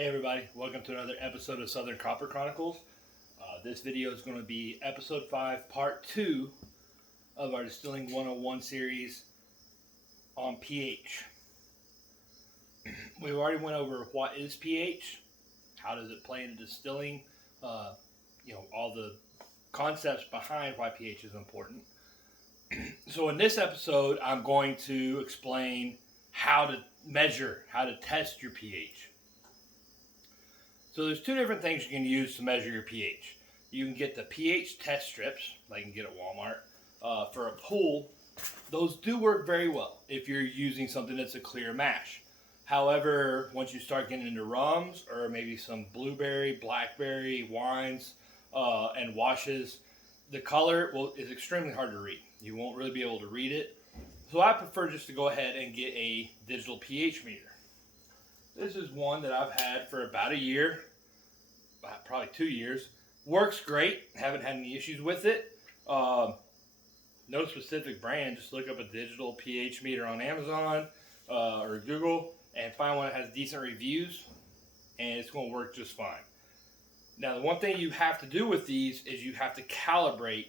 Hey everybody, welcome to another episode of Southern Copper Chronicles. This video is going to be episode 5, part 2 of our Distilling 101 series on pH. We've already went over what is pH, how does it play into distilling, all the concepts behind why pH is important. So in this episode, I'm going to explain how to measure, how to test your pH. So there's two different things you can use to measure your pH. You can get the pH test strips, like you can get at Walmart, for a pool. Those do work very well if you're using something that's a clear mash. However, once you start getting into rums or maybe some blueberry, blackberry wines and washes, the color is extremely hard to read. You won't really be able to read it. So I prefer just to go ahead and get a digital pH meter. This is one that I've had for about a year, probably 2 years. Works great. Haven't had any issues with it. No specific brand. Just look up a digital pH meter on Amazon or Google and find one that has decent reviews, and it's going to work just fine. Now, the one thing you have to do with these is you have to calibrate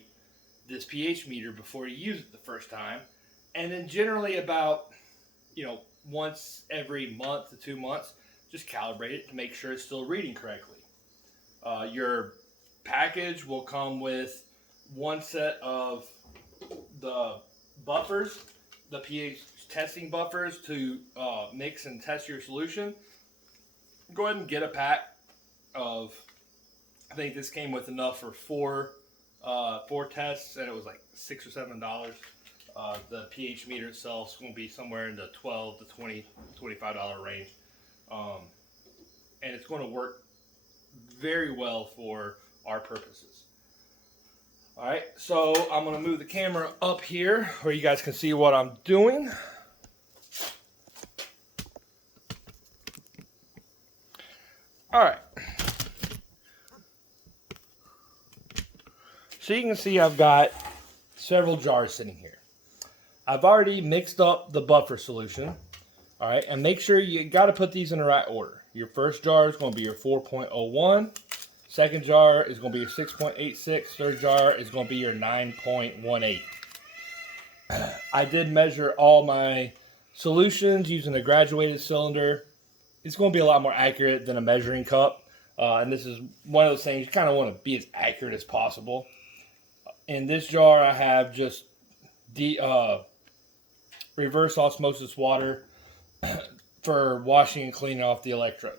this pH meter before you use it the first time, and then generally about, once every month to 2 months, just calibrate it to make sure it's still reading correctly. Your package will come with one set of the buffers, the pH testing buffers to mix and test your solution. Go ahead and get a pack of, I think this came with enough for four tests, and it was like $6 or $7. The pH meter itself is going to be somewhere in the $12 to $25 range. And it's going to work very well for our purposes. Alright, so I'm going to move the camera up here where you guys can see what I'm doing. Alright. So you can see I've got several jars sitting here. I've already mixed up the buffer solution. All right, and make sure you got to put these in the right order. Your first jar is going to be your 4.01. Second jar is going to be your 6.86. Third jar is going to be your 9.18. I did measure all my solutions using a graduated cylinder. It's going to be a lot more accurate than a measuring cup. And this is one of those things you kind of want to be as accurate as possible. In this jar, I have just reverse osmosis water for washing and cleaning off the electrode.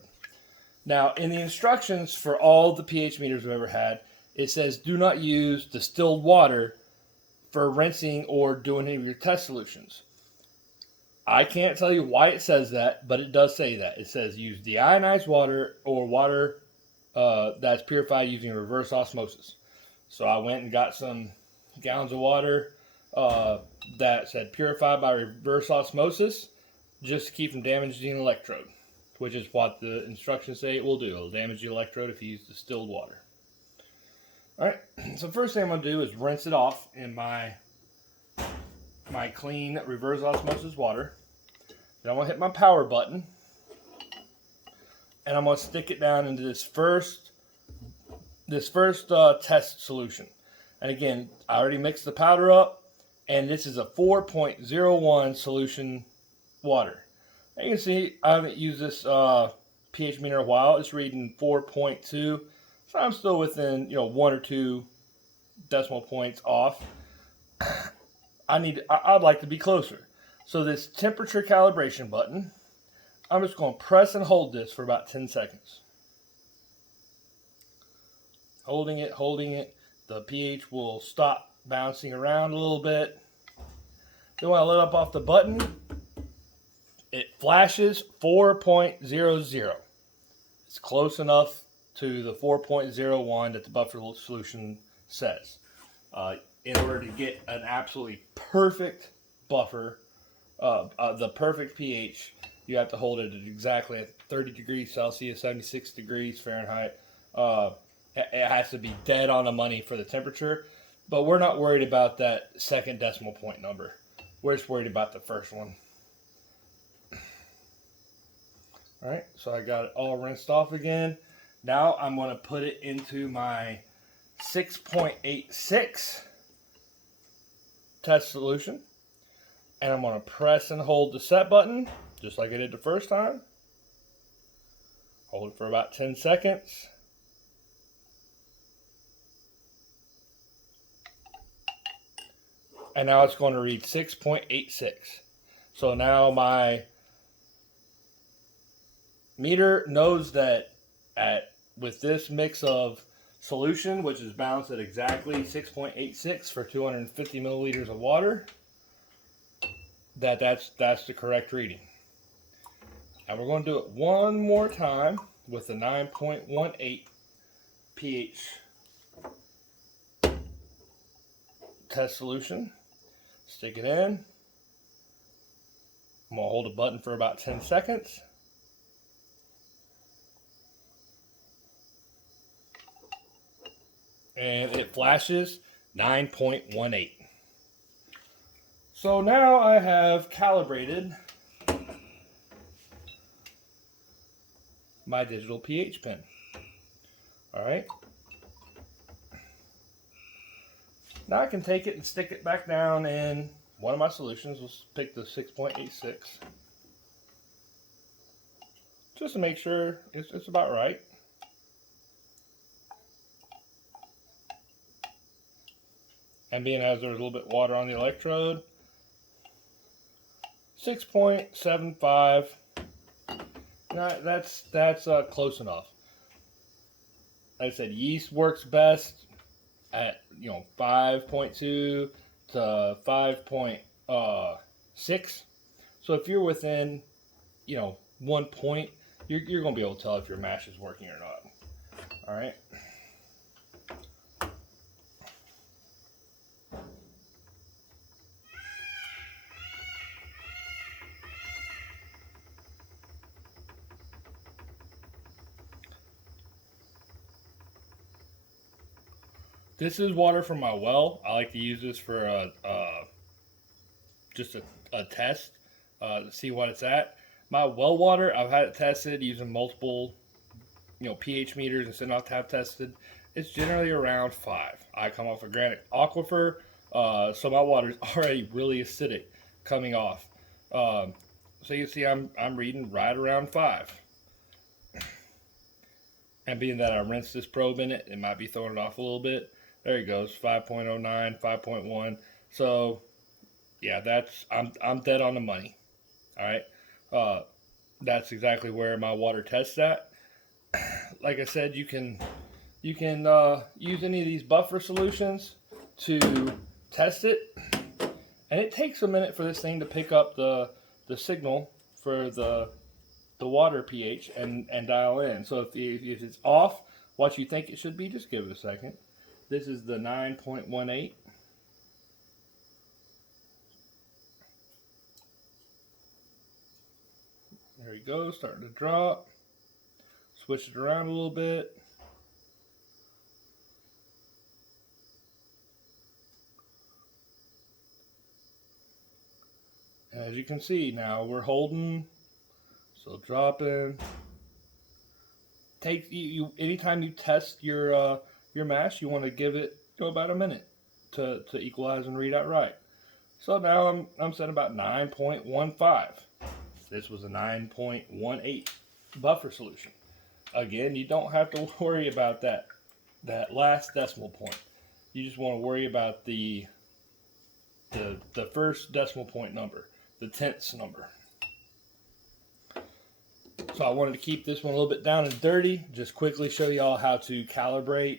Now, in the instructions for all the pH meters I've ever had, it says do not use distilled water for rinsing or doing any of your test solutions. I can't tell you why it says that, but it does say that. It says use deionized water or water that's purified using reverse osmosis. So I went and got some gallons of water that said purified by reverse osmosis, just to keep from damaging the electrode, which is what the instructions say it will do. It'll damage the electrode if you use distilled water. Alright, so first thing I'm going to do is rinse it off in my clean reverse osmosis water. Then I'm going to hit my power button, and I'm going to stick it down into this first test solution. And again, I already mixed the powder up, and this is a 4.01 solution water. And you can see I haven't used this pH meter in a while. It's reading 4.2, so I'm still within 1 or 2 decimal points off. I'd like to be closer. So this temperature calibration button, I'm just going to press and hold this for about 10 seconds. Holding it. The pH will stop bouncing around a little bit. Then when I let up off the button, it flashes 4.00. It's close enough to the 4.01 that the buffer solution says. In order to get an absolutely perfect buffer, the perfect pH, you have to hold it at exactly at 30 degrees Celsius, 76 degrees Fahrenheit. It has to be dead on the money for the temperature, but we're not worried about that second decimal point number. We're just worried about the first one. All right, so I got it all rinsed off again. Now I'm going to put it into my 6.86 test solution. And I'm going to press and hold the set button, just like I did the first time. Hold it for about 10 seconds. And now it's going to read 6.86. So now my meter knows that with this mix of solution, which is balanced at exactly 6.86 for 250 milliliters of water, that's the correct reading. And we're going to do it one more time with the 9.18 pH test solution. Stick it in. I'm going to hold the button for about 10 seconds. And it flashes 9.18. So now I have calibrated my digital pH pen. All right. Now I can take it and stick it back down in one of my solutions. Let's pick the 6.86. Just to make sure it's about right. And being as there's a little bit of water on the electrode, 6.75. Now that's close enough. Like I said, yeast works best at 5.2 to 5.6. So if you're within 1 point, you're gonna be able to tell if your mash is working or not. All right. This is water from my well. I like to use this for just a test to see what it's at. My well water, I've had it tested using multiple pH meters and sent off to have tested. It's generally around 5. I come off a granite aquifer, so my water is already really acidic coming off. So you can see I'm reading right around 5. And being that I rinsed this probe in it, it might be throwing it off a little bit. There it goes, 5.09, 5.1. So yeah, I'm dead on the money. All right, that's exactly where my water tests at. Like I said, you can use any of these buffer solutions to test it, and it takes a minute for this thing to pick up the signal for the water pH and dial in. So if it's off what you think it should be, just give it a second. This is the 9.18. There you go, starting to drop. Switch it around a little bit. As you can see, now we're holding, so dropping. Anytime you test your mash, you want to give it about a minute to equalize and read out right. So now I'm set about 9.15. This was a 9.18 buffer solution. Again, you don't have to worry about that last decimal point. You just want to worry about the first decimal point number, the tenths number. So I wanted to keep this one a little bit down and dirty. Just quickly show you all how to calibrate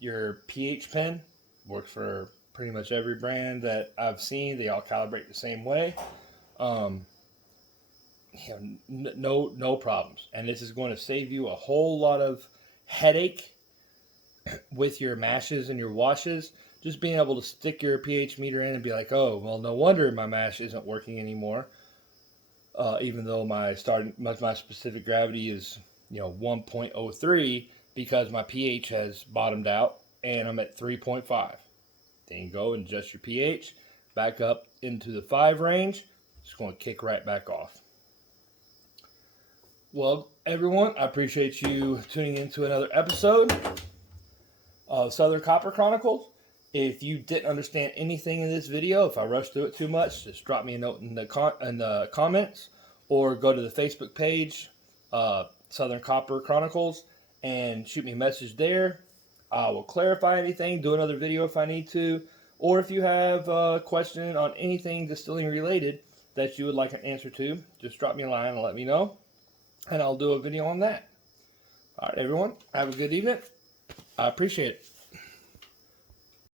your pH pen. Works for pretty much every brand that I've seen. They all calibrate the same way. No problems. And this is going to save you a whole lot of headache with your mashes and your washes. Just being able to stick your pH meter in and be like, oh, well, no wonder my mash isn't working anymore. Even though my specific gravity is 1.03, because my pH has bottomed out and I'm at 3.5. Then you go and adjust your pH back up into the 5 range. It's going to kick right back off. Well, everyone, I appreciate you tuning into another episode of Southern Copper Chronicles. If you didn't understand anything in this video, if I rushed through it too much, just drop me a note in the comments, or go to the Facebook page, Southern Copper Chronicles, and shoot me a message there. I will clarify anything, do another video if I need to, or if you have a question on anything distilling related that you would like an answer to, just drop me a line and let me know, and I'll do a video on that. All right, everyone, have a good evening. I appreciate it.